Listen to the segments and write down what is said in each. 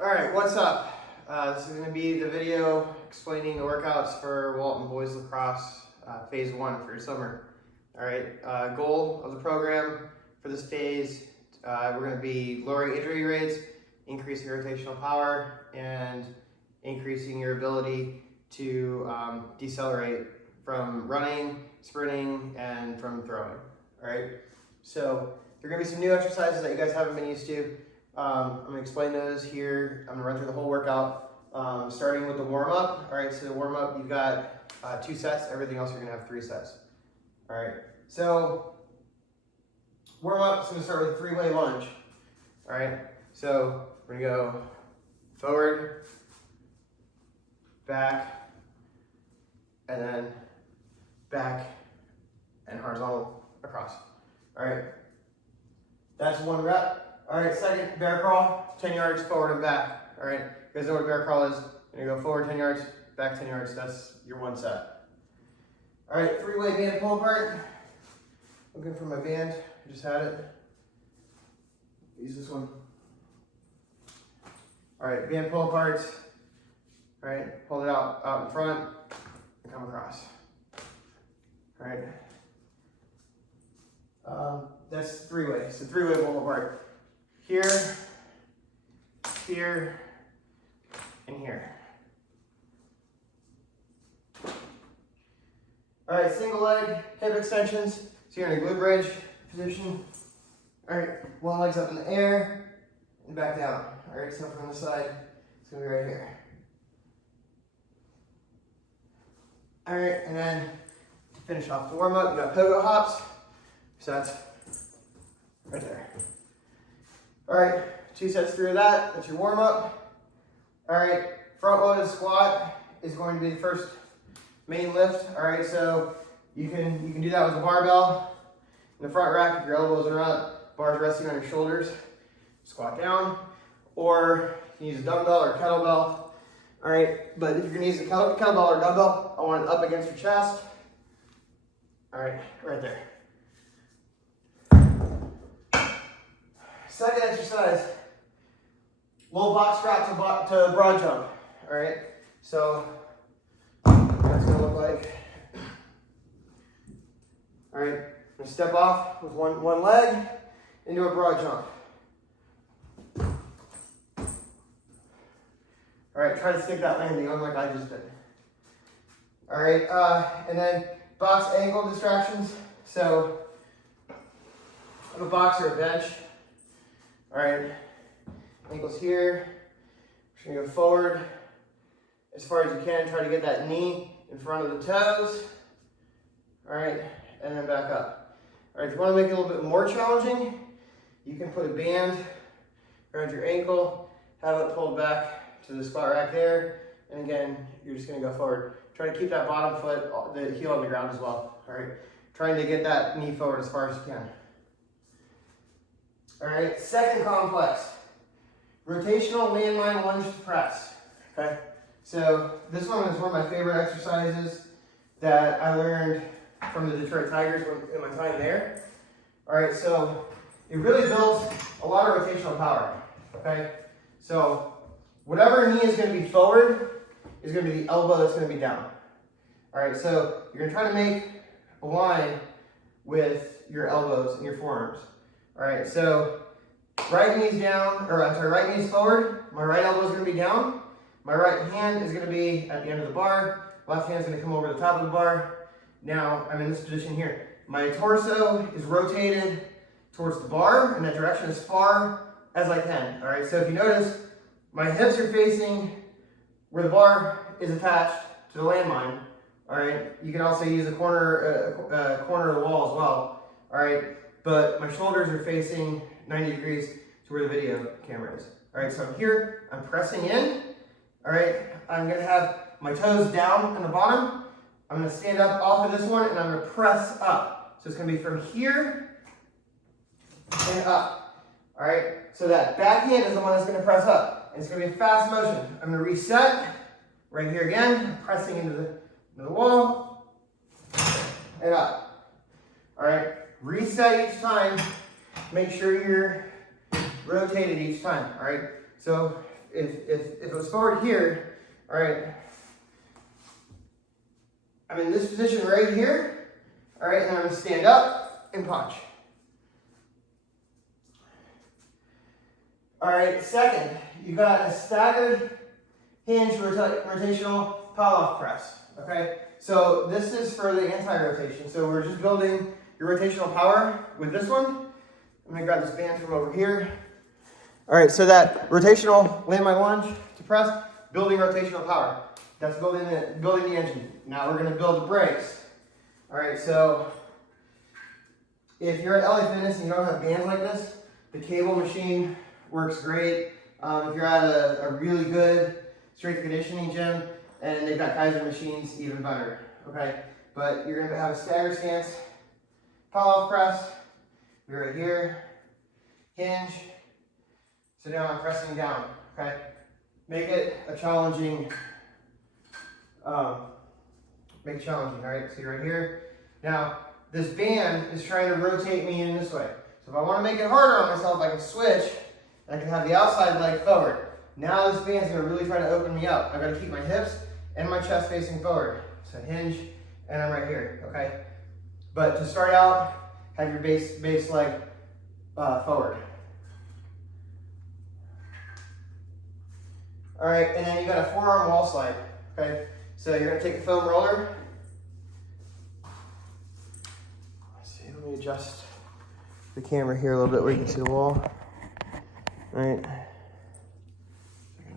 Alright, what's up? This is going to be the video explaining the workouts for Walton Boys Lacrosse Phase 1 for your summer. Alright, goal of the program for this phase, we're going to be lowering injury rates, increasing rotational power, and increasing your ability to decelerate from running, sprinting, and from throwing. Alright, so there are going to be some new exercises that you guys haven't been used to. I'm going to explain those here. I'm going to run through the whole workout, starting with the warm-up. All right, so the warm-up, you've got 2 sets. Everything else, you're going to have 3 sets. All right, so warm-up is going to start with a 3-way lunge. All right, so we're going to go forward, back, and then back and horizontal across. All right, that's 1 rep. All right, second, bear crawl, 10 yards forward and back. All right, you guys know what bear crawl is? You're gonna go forward 10 yards, back 10 yards. That's your 1 set. All right, 3-way band pull apart. Looking for my band, I just had it. Use this one. All right, band pull aparts. All right, hold it out in front and come across. All right. That's 3-way, so 3-way pull apart. Here, here, and here. All right, single leg hip extensions. So you're in a glute bridge position. All right, one leg's up in the air and back down. All right, so from the side, it's gonna be right here. All right, and then to finish off the warm up, you got pogo hops. So that's right there. All right, 2 sets through that. That's your warm up. All right, front loaded squat is going to be the first main lift. All right, so you can do that with a barbell in the front rack if your elbows are up, bars resting on your shoulders. Squat down, or you can use a dumbbell or kettlebell. All right, but if you're gonna use a kettlebell or dumbbell, I want it up against your chest. All right, right there. Second exercise, low box strap to broad jump. All right, so that's gonna look like. All right, I'm gonna step off with one leg into a broad jump. All right, try to stick that landing on like I just did. All right, and then box ankle distractions. So I have a box or a bench. All right, ankles here. We're gonna go forward as far as you can. Try to get that knee in front of the toes. All right, and then back up. All right, if you wanna make it a little bit more challenging, you can put a band around your ankle, have it pulled back to the squat rack there, and again, you're just gonna go forward. Try to keep that bottom foot, the heel on the ground as well. All right, trying to get that knee forward as far as you can. All right, second complex, rotational landmine lunge to press, okay? So this one is one of my favorite exercises that I learned from the Detroit Tigers in my time there. All right, so it really builds a lot of rotational power, okay? So whatever knee is gonna be forward is gonna be the elbow that's gonna be down. All right, so you're gonna try to make a line with your elbows and your forearms. All right, so right knee's down, or I'm sorry, right knee's forward. My right elbow is going to be down. My right hand is going to be at the end of the bar. Left hand is going to come over the top of the bar. Now I'm in this position here. My torso is rotated towards the bar in that direction as far as I can. All right, so if you notice, my hips are facing where the bar is attached to the landmine. All right, you can also use a corner of the wall as well. All right. But my shoulders are facing 90 degrees to where the video camera is. All right, so I'm here, I'm pressing in. All right, I'm gonna have my toes down on the bottom. I'm gonna stand up off of this one and I'm gonna press up. So it's gonna be from here and up. All right, so that back hand is the one that's gonna press up. And it's gonna be a fast motion. I'm gonna reset right here again, pressing into the wall and up. All right. Reset each time. Make sure you're rotated each time. All right. So if it was forward here, all right, I'm in this position right here, all right, and I'm gonna stand up and punch. All right, second, you got a staggered hinge rotational power-off press, okay? So this is for the anti-rotation. So we're just building your rotational power with this one. I'm gonna grab this band from over here. All right, so that rotational landmine lunge to press, building rotational power. That's building the engine. Now we're gonna build the brakes. All right, so if you're at LA Fitness and you don't have bands like this, the cable machine works great. If you're at a really good strength conditioning gym and they've got Kaiser machines, even better, okay? But you're gonna have a stagger stance, pull-off press, you're right here, hinge, so now I'm pressing down, okay? Make it a challenging, all right? So you're right here. Now, this band is trying to rotate me in this way. So if I wanna make it harder on myself, I can switch, and I can have the outside leg forward. Now this band's gonna really try to open me up. I've gotta keep my hips and my chest facing forward. So hinge, and I'm right here, okay? But to start out, have your base leg forward. All right, and then you got a forearm wall slide, okay? So you're gonna take a foam roller. Let's see, let me adjust the camera here a little bit where you can see the wall. All right,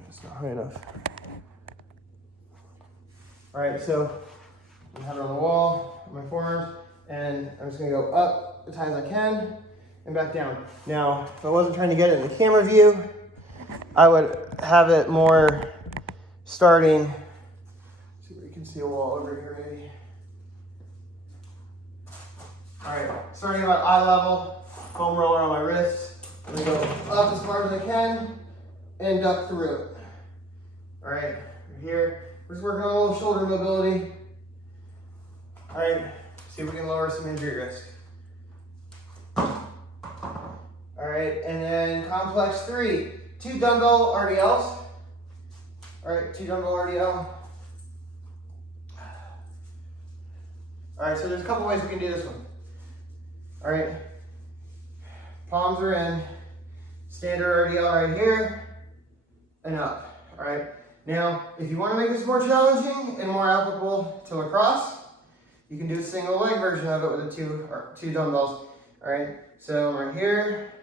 it's not high enough. All right, so I have it on the wall, on my forearms, and I'm just gonna go up as high as I can and back down. Now, if I wasn't trying to get it in the camera view, I would have it more starting, see where you can see a wall over here maybe. All right, starting about eye level, foam roller on my wrists. I'm gonna go up as far as I can and duck through it. All right, here, we're just working on a little shoulder mobility. All right, see if we can lower some injury risk. All right, and then complex 3, 2 dumbbell RDLs. All right, 2 dumbbell RDL. All right, so there's a couple ways we can do this one. All right, palms are in, standard RDL right here, and up. All right, now if you want to make this more challenging and more applicable to lacrosse, you can do a single leg version of it with the two dumbbells. All right, so I'm right here,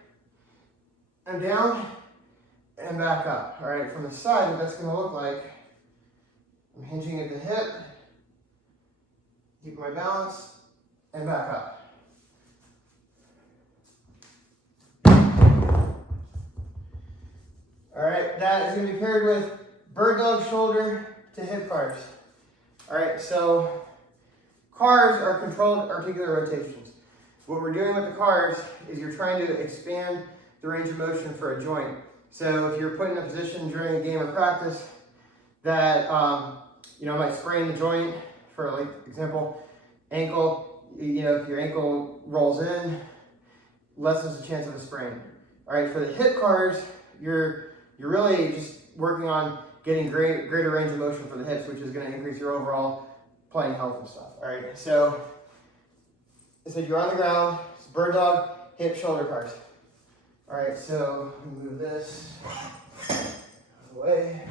and down, and back up. All right, from the side, what that's gonna look like, I'm hinging at the hip, keep my balance, and back up. All right, that is gonna be paired with bird dog shoulder to hip cars. All right, so cars are controlled articular rotations. What we're doing with the cars is you're trying to expand the range of motion for a joint. So if you're put in a position during a game or practice that might sprain the joint, for like example, ankle, if your ankle rolls in, lessens the chance of a sprain. All right, for the hip cars, you're really just working on getting greater range of motion for the hips, which is going to increase your overall playing health and stuff. All right, so I said you're on the ground, it's bird dog, hip, shoulder cars. All right, so let me move this out of the way.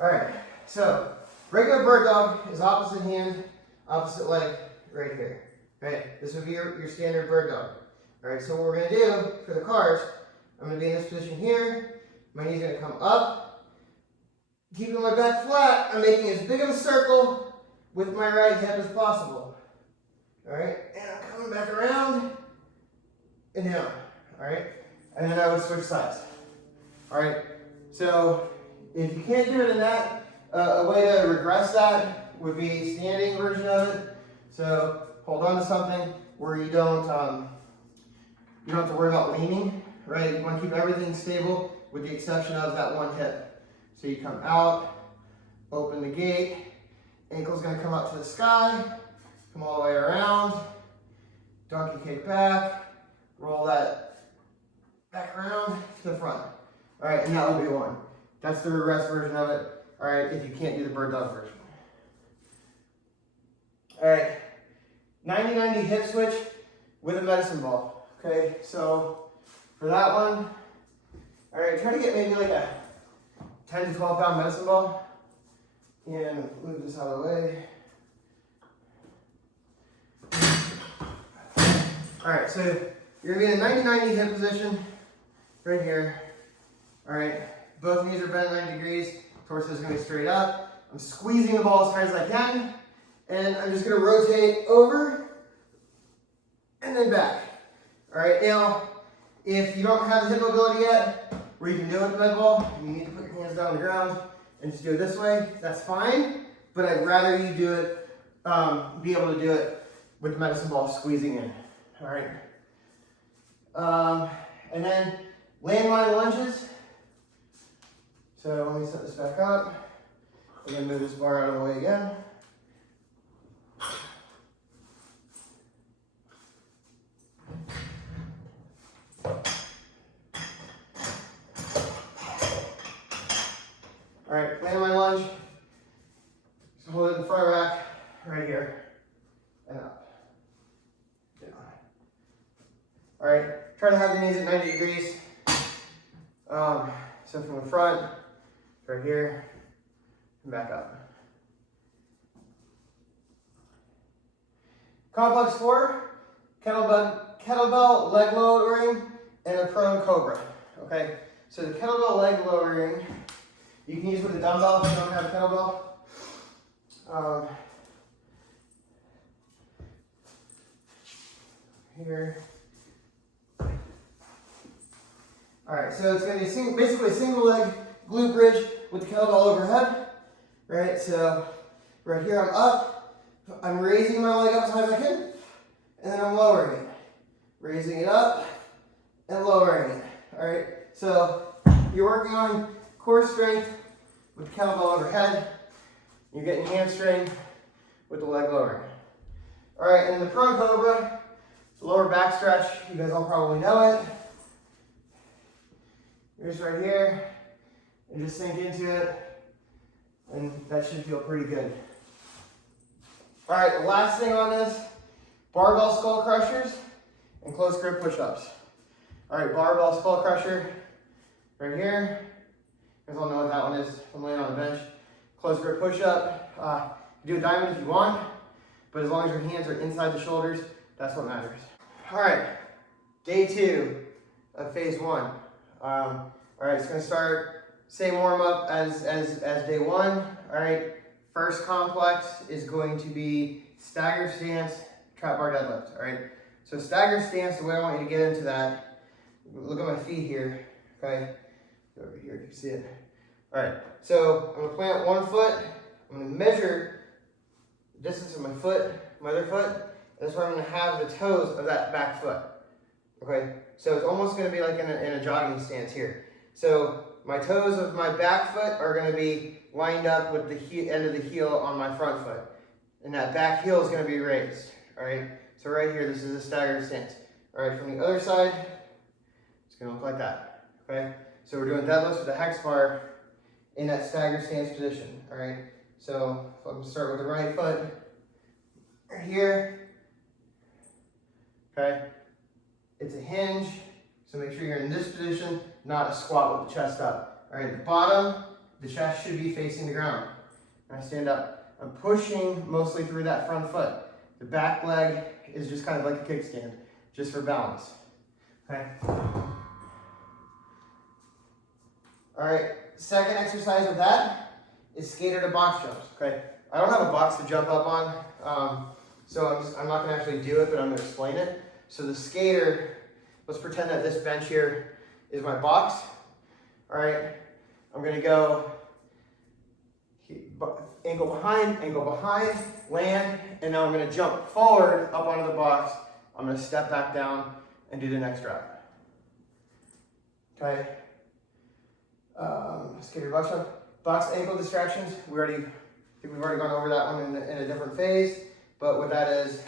All right, so regular bird dog is opposite hand, opposite leg right here. Right, this would be your standard bird dog. All right, so what we're gonna do for the cars, I'm gonna be in this position here. My knee's gonna come up, keeping my back flat. I'm making as big of a circle with my right hip as possible. All right, and I'm coming back around and down. All right, and then I would switch sides. All right, so if you can't do it in that, a way to regress that would be standing version of it. So hold on to something where you don't have to worry about leaning, right? You want to keep everything stable with the exception of that one hip. So you come out, open the gate, ankle's going to come up to the sky, come all the way around, donkey kick back, roll that back around to the front. All right, and that will be one. That's the rest version of it. All right, if you can't do the bird dog version. All right, 90-90 hip switch with a medicine ball. Okay, so for that one, all right, try to get maybe like a 10 to 12 pound medicine ball. And move this out of the way. All right, so you're gonna be in a 90-90 hip position right here. All right, both knees are bent 90 degrees. Torso is gonna be straight up. I'm squeezing the ball as hard as I can. And I'm just gonna rotate over and then back. All right, now, if you don't have the hip mobility yet, where you can do it with the med ball, you need to put your hands down on the ground and just do it this way. That's fine, but I'd rather you do it, be able to do it with the medicine ball squeezing in. All right. And then landmine lunges. So let me set this back up. And then move this bar out of the way again. All right, landmine lunge. Just hold it in the front rack, right here, and up. Down. All right, try to have your knees at 90 degrees. So from the front, right here, and back up. Complex 4, kettlebell leg lowering, and a prone cobra. Okay, so the kettlebell leg lowering, you can use with a dumbbell if you don't have a kettlebell. Here. All right, so it's going to be basically a single leg glute bridge with the kettlebell overhead. Right, so right here I'm up, I'm raising my leg up as high as I can, and then I'm lowering it. Raising it up and lowering it. All right, so you're working on core strength with the kettlebell overhead. You're getting hamstring with the leg lowering. All right, and the prone cobra, it's a lower back stretch. You guys all probably know it. You're just right here and just sink into it, and that should feel pretty good. All right, the last thing on this, barbell skull crushers and close grip push-ups. All right, barbell skull crusher right here. You guys all know what that one is. I'm laying on the bench. Close grip push-up. You do a diamond if you want, but as long as your hands are inside the shoulders, that's what matters. All right, day 2 of phase 1. All right, it's gonna start same warm up as day 1. All right, first complex is going to be stagger stance, trap bar deadlift. All right, so stagger stance, the way I want you to get into that, look at my feet here. Okay, over here, you can see it. All right, so I'm gonna plant one foot. I'm gonna measure the distance of my foot, my other foot. That's where I'm gonna have the toes of that back foot. Okay, so it's almost gonna be like in a jogging stance here. So my toes of my back foot are gonna be lined up with the end of the heel on my front foot. And that back heel is gonna be raised, all right? So right here, this is a staggered stance. All right, from the other side, it's gonna look like that, okay? So we're doing deadlifts with a hex bar in that staggered stance position, all right? So I'm gonna start with the right foot right here, okay? It's a hinge, so make sure you're in this position, not a squat with the chest up. All right, at the bottom, the chest should be facing the ground. When I stand up, I'm pushing mostly through that front foot. The back leg is just kind of like a kickstand, just for balance, okay? All right, second exercise with that is skater to box jumps, okay? I don't have a box to jump up on, so I'm not gonna actually do it, but I'm gonna explain it. So the skater, let's pretend that this bench here is my box. All right, I'm gonna go ankle behind, land, and now I'm gonna jump forward up onto the box. I'm gonna step back down and do the next drop. Okay. Skater box jump. Box ankle distractions. I think we've already gone over that one in a different phase, but what that is,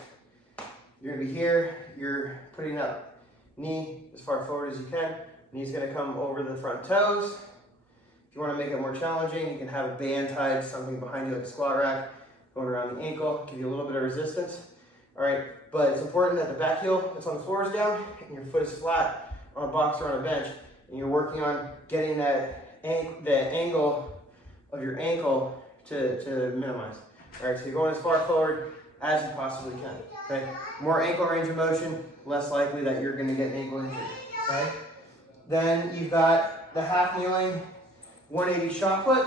you're gonna be here, you're putting that knee as far forward as you can, Knee's gonna come over the front toes. If you wanna make it more challenging, you can have a band tied, something behind you like a squat rack, going around the ankle, give you a little bit of resistance. All right, but it's important that the back heel that's on the floor is down and your foot is flat on a box or on a bench, and you're working on getting that the angle of your ankle to minimize. All right, so you're going as far forward as you possibly can. Okay, more ankle range of motion, less likely that you're going to get an ankle injury. Okay, then you've got the half kneeling 180 shot put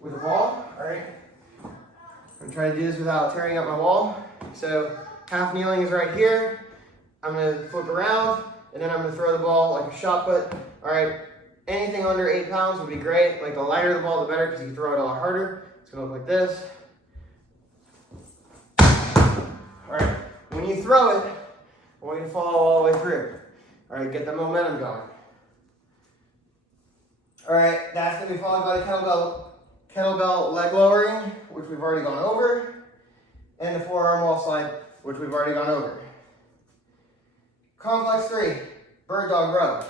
with a ball. All right, I'm going to try to do this without tearing up my wall. So half kneeling is right here. I'm going to flip around and then I'm going to throw the ball like a shot put. All right, anything under 8 pounds would be great. Like the lighter the ball, the better, because you can throw it a lot harder. It's going to look like this. All right, when you throw it, I want you to follow all the way through. All right, get the momentum going. All right, that's going to be followed by the kettlebell leg lowering, which we've already gone over, and the forearm wall slide, which we've already gone over. Complex 3, bird dog row.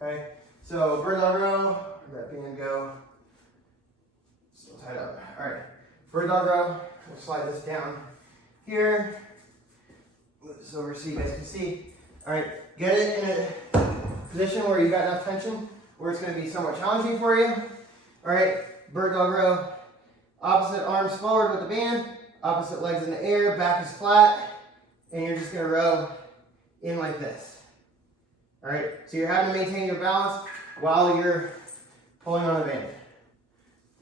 Okay, so bird dog row, where'd that band go? Still tied up. All right, bird dog row, we'll slide this down here. Move this over so you guys can see. All right, get it in a position where you've got enough tension where it's going to be somewhat challenging for you. All right, bird dog row. Opposite arms forward with the band, opposite legs in the air, back is flat, and you're just going to row in like this. All right, so you're having to maintain your balance while you're pulling on the band.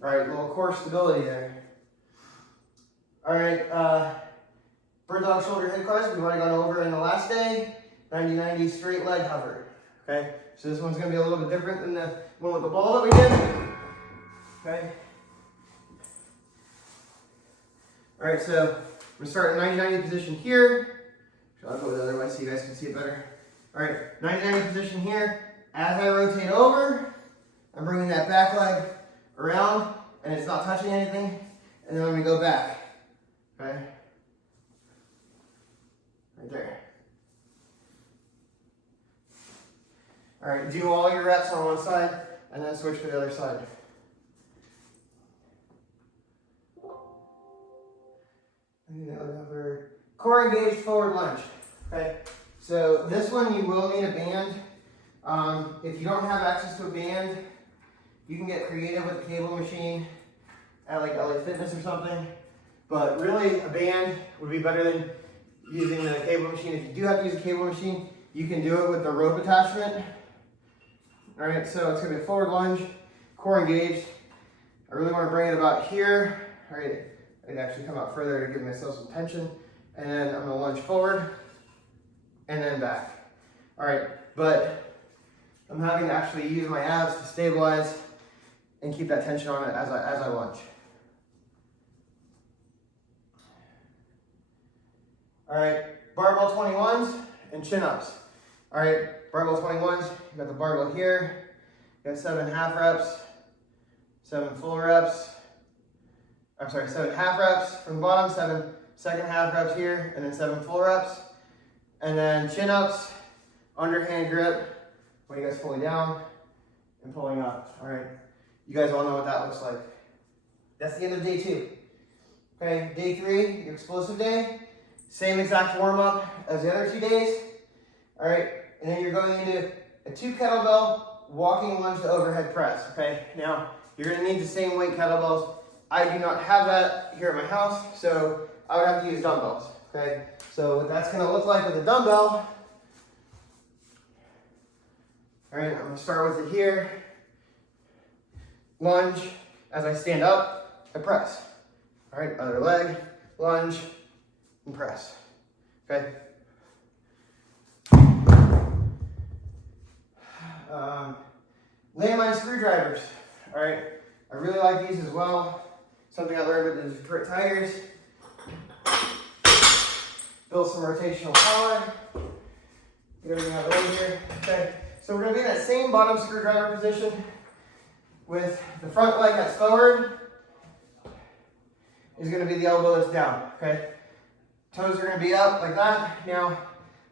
All right, a little core stability there. All right, bird dog shoulder head crunch, we've already gone over in the last day. 90-90 straight leg hover. Okay, so this one's going to be a little bit different than the one with the ball that we did. Okay. All right, so I'm going to start in 90-90 position here. I'll go the other way so you guys can see it better. All right, 90-90 position here. As I rotate over, I'm bringing that back leg around, and it's not touching anything. And then I'm going to go back. Okay. Right there. All right, do all your reps on one side, and then switch to the other side. Core engaged forward lunge. Okay, so this one you will need a band. If you don't have access to a band, you can get creative with a cable machine at like LA Fitness or something. But really, a band would be better than using the cable machine. If you do have to use a cable machine, you can do it with the rope attachment. All right, so it's gonna be a forward lunge, core engaged. I really want to bring it about here. All right, I'd actually come out further to give myself some tension. And then I'm gonna lunge forward and then back. All right, but I'm having to actually use my abs to stabilize and keep that tension on it as I lunge. All right, barbell 21s and chin-ups. All right, barbell 21s, you got the barbell here. You got 7 half reps, 7 full reps. I'm sorry, 7 half reps from the bottom, 7 second half reps here, and then 7 full reps. And then chin-ups, underhand grip, when you guys fully down and pulling up. All right, you guys all know what that looks like. That's the end of day 2. Okay, day 3, your explosive day. Same exact warm-up as the other 2 days. All right, and then you're going into a 2 kettlebell walking lunge to overhead press. Okay, now you're gonna need the same weight kettlebells. I do not have that here at my house, so I would have to use dumbbells. Okay, so what that's gonna look like with a dumbbell. All right, I'm gonna start with it here. Lunge, as I stand up, I press. All right, other leg, lunge, and press. Okay. Landmine screwdrivers. All right, I really like these as well. Something I learned with the Detroit Tigers. Build some rotational power. Get everything out of the way here. Okay, so we're gonna be in that same bottom screwdriver position with the front leg that's forward is gonna be the elbow that's down, okay? Toes are gonna be up like that. Now,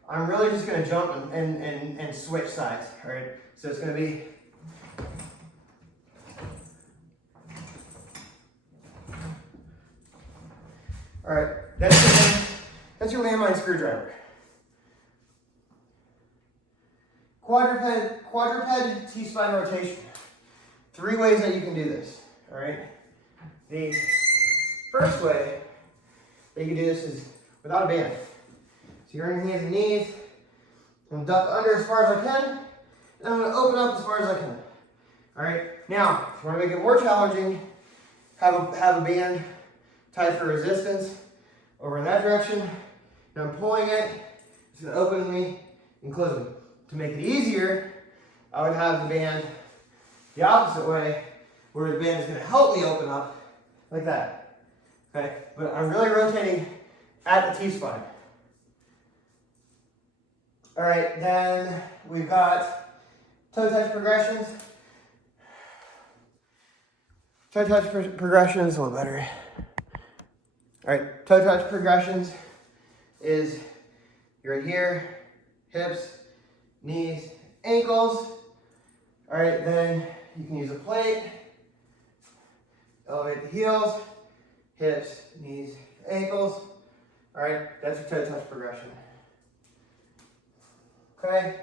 I'm really just gonna jump and switch sides, all right? So it's going to be all right. That's your landmine screwdriver. Quadruped T-spine rotation. 3 ways that you can do this. All right. The first way that you can do this is without a band. So you're on your hands and knees. I'm going to duck under as far as I can, and I'm going to open up as far as I can. All right. Now, if you want to make it more challenging, have a band tied for resistance over in that direction. And I'm pulling it. It's going to open me and close me. To make it easier, I would have the band the opposite way, where the band is going to help me open up like that. Okay, but I'm really rotating at the T-spine. All right, then we've got toe touch progressions. Toe touch progressions, a little better. All right, toe touch progressions is you're right here, hips, knees, ankles. All right, then you can use a plate. Elevate the heels, hips, knees, ankles. All right, that's your toe touch progression. Okay,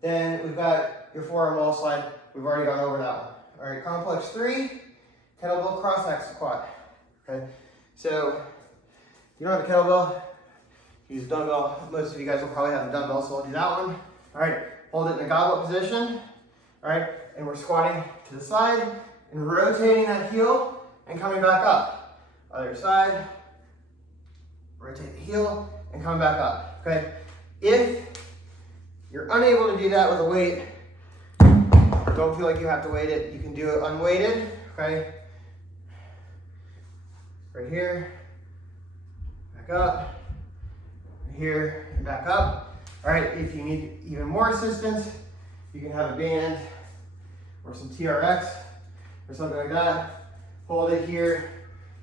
then we've got your forearm wall slide. We've already gone over that one. All right, complex 3, kettlebell cross axle squat. Okay, so if you don't have a kettlebell, use a dumbbell. Most of you guys will probably have a dumbbell, so I'll do that one. All right, hold it in a goblet position. All right, and we're squatting to the side and rotating that heel and coming back up. Other side, rotate the heel and coming back up. Okay, if you're unable to do that with a weight, don't feel like you have to weight it. You can do it unweighted. Okay, right here, back up, right here, and back up. All right, if you need even more assistance, you can have a band or some TRX or something like that. Hold it here,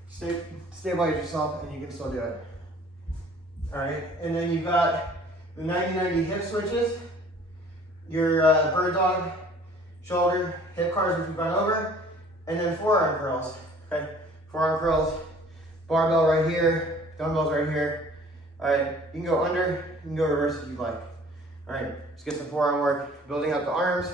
stabilize yourself, and you can still do it. All right, and then you've got the 90-90 hip switches, your bird dog, shoulder, hip cars, which we've gone over, and then forearm curls. Okay, forearm curls, barbell right here, dumbbells right here. All right, you can go under, you can go reverse if you'd like. All right, let's get some forearm work. Building up the arms,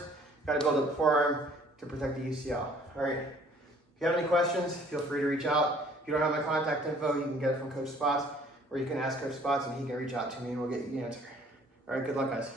got to build up the forearm to protect the UCL. All right, if you have any questions, feel free to reach out. If you don't have my contact info, you can get it from Coach Spots, or you can ask Coach Spots and he can reach out to me and we'll get you the answer. All right, good luck, guys.